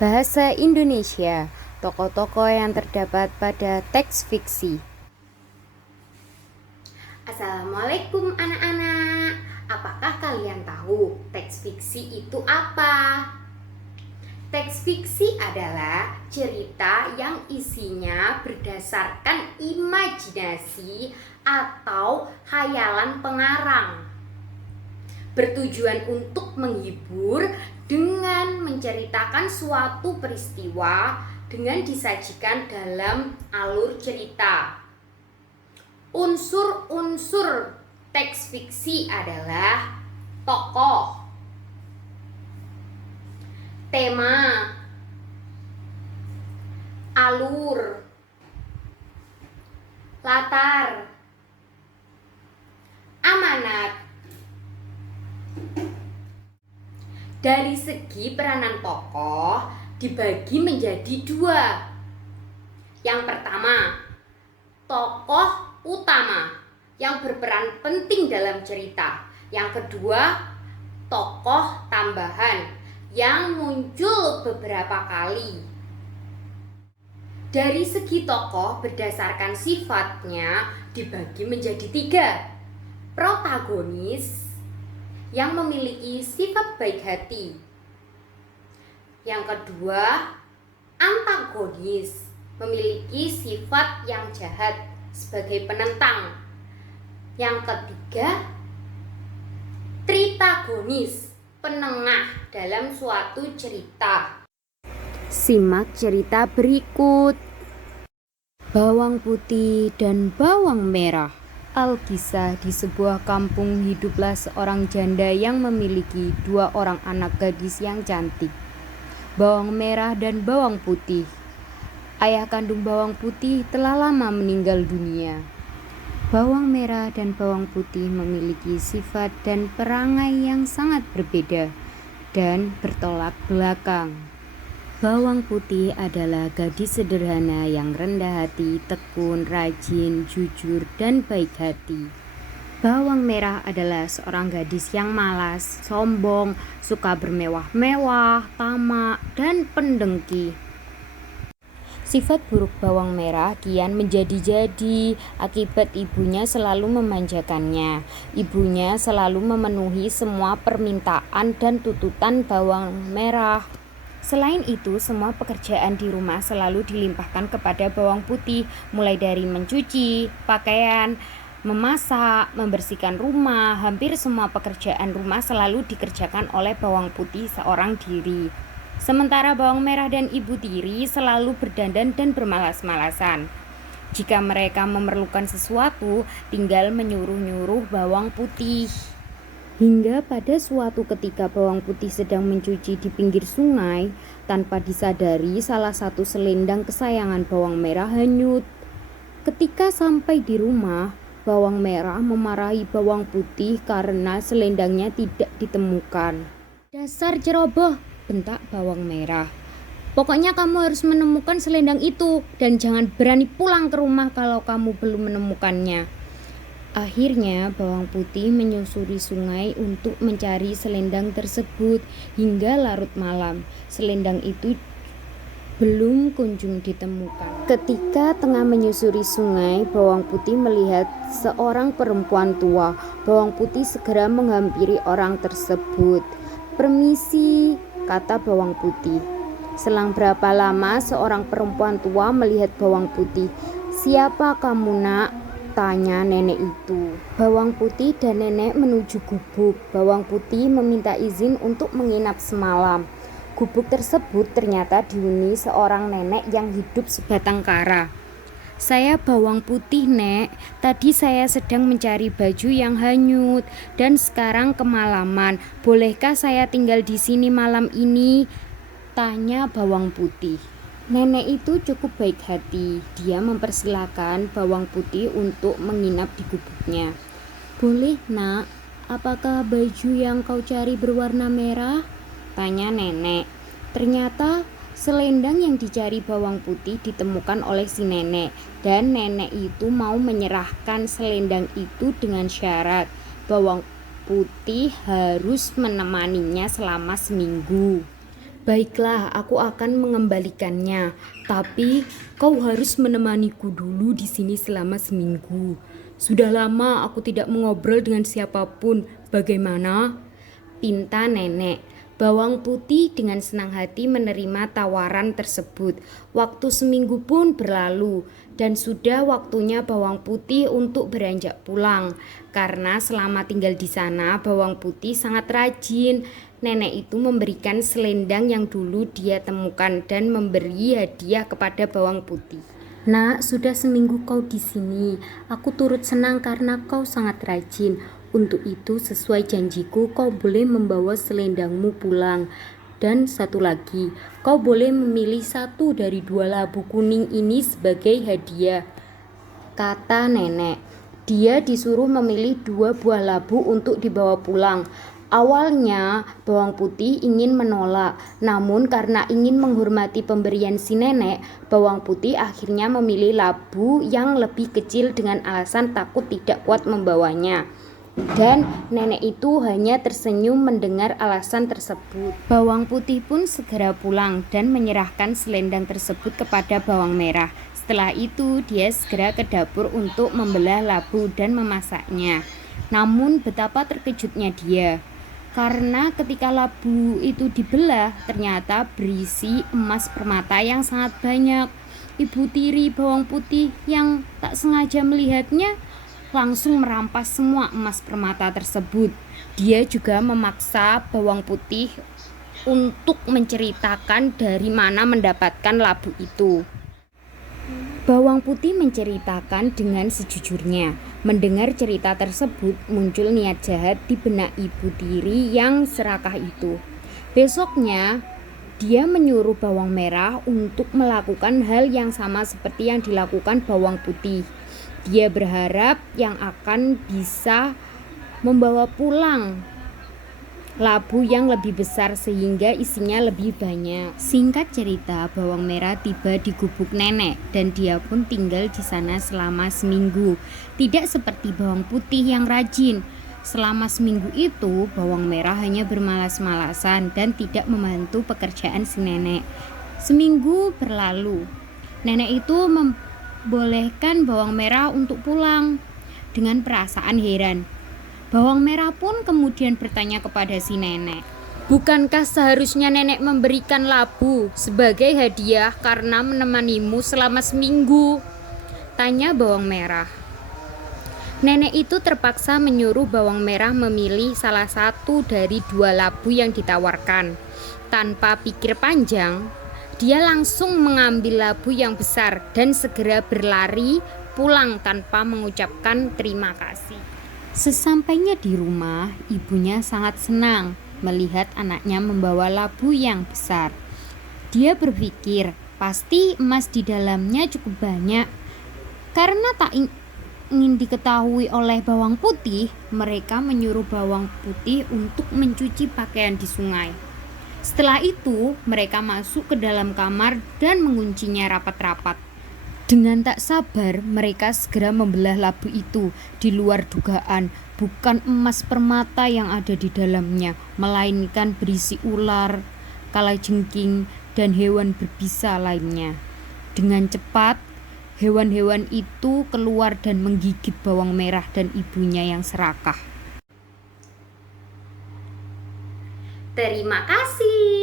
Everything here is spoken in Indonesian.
Bahasa Indonesia, tokoh-tokoh yang terdapat pada teks fiksi. Assalamualaikum anak-anak. Apakah kalian tahu teks fiksi itu apa? Teks fiksi adalah cerita yang isinya berdasarkan imajinasi atau khayalan pengarang. Bertujuan untuk menghibur dengan menceritakan suatu peristiwa dengan disajikan dalam alur cerita. Unsur-unsur teks fiksi adalah tokoh, tema, alur, latar, amanat. Dari segi peranan tokoh dibagi menjadi dua. Yang pertama, tokoh utama yang berperan penting dalam cerita. Yang kedua, tokoh tambahan yang muncul beberapa kali. Dari segi tokoh berdasarkan sifatnya dibagi menjadi tiga. Protagonis yang memiliki sifat baik hati. Yang kedua, antagonis memiliki sifat yang jahat sebagai penentang. Yang ketiga, tritagonis, penengah dalam suatu cerita. Simak cerita berikut. Bawang putih dan bawang merah. Alkisah, di sebuah kampung hiduplah seorang janda yang memiliki dua orang anak gadis yang cantik, bawang merah dan bawang putih. Ayah kandung bawang putih telah lama meninggal dunia. Bawang merah dan bawang putih memiliki sifat dan perangai yang sangat berbeda dan bertolak belakang. Bawang putih adalah gadis sederhana yang rendah hati, tekun, rajin, jujur, dan baik hati. Bawang merah adalah seorang gadis yang malas, sombong, suka bermewah-mewah, tamak, dan pendengki. Sifat buruk bawang merah kian menjadi-jadi akibat ibunya selalu memanjakannya. Ibunya selalu memenuhi semua permintaan dan tuntutan bawang merah. Selain itu, semua pekerjaan di rumah selalu dilimpahkan kepada bawang putih, mulai dari mencuci pakaian, memasak, membersihkan rumah. Hampir semua pekerjaan rumah selalu dikerjakan oleh bawang putih seorang diri. Sementara bawang merah dan ibu tiri selalu berdandan dan bermalas-malasan. Jika mereka memerlukan sesuatu, tinggal menyuruh-nyuruh bawang putih. Hingga pada suatu ketika bawang putih sedang mencuci di pinggir sungai, tanpa disadari salah satu selendang kesayangan bawang merah hanyut. Ketika sampai di rumah, bawang merah memarahi bawang putih karena selendangnya tidak ditemukan. "Dasar ceroboh," bentak bawang merah. "Pokoknya kamu harus menemukan selendang itu dan jangan berani pulang ke rumah kalau kamu belum menemukannya." Akhirnya bawang putih menyusuri sungai untuk mencari selendang tersebut hingga larut malam. Selendang itu belum kunjung ditemukan. Ketika tengah menyusuri sungai, bawang putih melihat seorang perempuan tua. Bawang putih segera menghampiri orang tersebut. "Permisi," kata bawang putih. Selang berapa lama seorang perempuan tua melihat bawang putih. "Siapa kamu, nak?" tanya nenek itu. Bawang putih dan nenek menuju gubuk. Bawang putih meminta izin untuk menginap semalam. Gubuk tersebut ternyata dihuni seorang nenek yang hidup sebatang kara. "Saya bawang putih, Nek. Tadi saya sedang mencari baju yang hanyut dan sekarang kemalaman. Bolehkah saya tinggal di sini malam ini?" tanya bawang putih. Nenek itu cukup baik hati. Dia mempersilahkan bawang putih untuk menginap di gubuknya. "Boleh, nak. Apakah baju yang kau cari berwarna merah?" tanya nenek. Ternyata selendang yang dicari bawang putih ditemukan oleh si nenek, dan nenek itu mau menyerahkan selendang itu dengan syarat bawang putih harus menemaninya selama seminggu. Baiklah, aku akan mengembalikannya, tapi kau harus menemaniku dulu di sini selama seminggu. Sudah lama aku tidak mengobrol dengan siapapun. Bagaimana? Pinta nenek. Bawang putih dengan senang hati menerima tawaran tersebut. Waktu seminggu pun berlalu dan sudah waktunya bawang putih untuk beranjak pulang. Karena selama tinggal di sana, bawang putih sangat rajin. Nenek itu memberikan selendang yang dulu dia temukan dan memberi hadiah kepada bawang putih. Nak, sudah seminggu kau di sini. Aku turut senang karena kau sangat rajin. Untuk itu, sesuai janjiku, kau boleh membawa selendangmu pulang. Dan satu lagi, kau boleh memilih satu dari 2 labu kuning ini sebagai hadiah, kata nenek. Dia disuruh memilih 2 buah labu untuk dibawa pulang. Awalnya, bawang putih ingin menolak, namun karena ingin menghormati pemberian si nenek, bawang putih akhirnya memilih labu yang lebih kecil dengan alasan takut tidak kuat membawanya. Dan nenek itu hanya tersenyum mendengar alasan tersebut. Bawang putih pun segera pulang dan menyerahkan selendang tersebut kepada bawang merah. Setelah itu, dia segera ke dapur untuk membelah labu dan memasaknya. Namun betapa terkejutnya dia, karena ketika labu itu dibelah, ternyata berisi emas permata yang sangat banyak. Ibu tiri bawang putih yang tak sengaja melihatnya langsung merampas semua emas permata tersebut. Dia juga memaksa bawang putih untuk menceritakan dari mana mendapatkan labu itu. Bawang putih menceritakan dengan sejujurnya. Mendengar cerita tersebut, muncul niat jahat di benak ibu tiri yang serakah itu. Besoknya, dia menyuruh bawang merah untuk melakukan hal yang sama seperti yang dilakukan bawang putih. Dia berharap yang akan bisa membawa pulang labu yang lebih besar sehingga isinya lebih banyak. Singkat cerita, bawang merah tiba di gubuk nenek dan dia pun tinggal di sana selama seminggu. Tidak seperti bawang putih yang rajin. Selama seminggu itu, bawang merah hanya bermalas-malasan dan tidak membantu pekerjaan si nenek. Seminggu berlalu. Nenek itu membolehkan bawang merah untuk pulang dengan perasaan heran. Bawang merah pun kemudian bertanya kepada si nenek, "Bukankah seharusnya nenek memberikan labu sebagai hadiah karena menemanimu selama seminggu?" tanya bawang merah. Nenek itu terpaksa menyuruh bawang merah memilih salah satu dari 2 labu yang ditawarkan. Tanpa pikir panjang, dia langsung mengambil labu yang besar dan segera berlari pulang tanpa mengucapkan terima kasih. Sesampainya di rumah, ibunya sangat senang melihat anaknya membawa labu yang besar. Dia berpikir, pasti emas di dalamnya cukup banyak. Karena tak ingin diketahui oleh bawang putih, mereka menyuruh bawang putih untuk mencuci pakaian di sungai. Setelah itu, mereka masuk ke dalam kamar dan menguncinya rapat-rapat. Dengan tak sabar, mereka segera membelah labu itu. Di luar dugaan, bukan emas permata yang ada di dalamnya, melainkan berisi ular, kalajengking, dan hewan berbisa lainnya. Dengan cepat, hewan-hewan itu keluar dan menggigit bawang merah dan ibunya yang serakah. Terima kasih.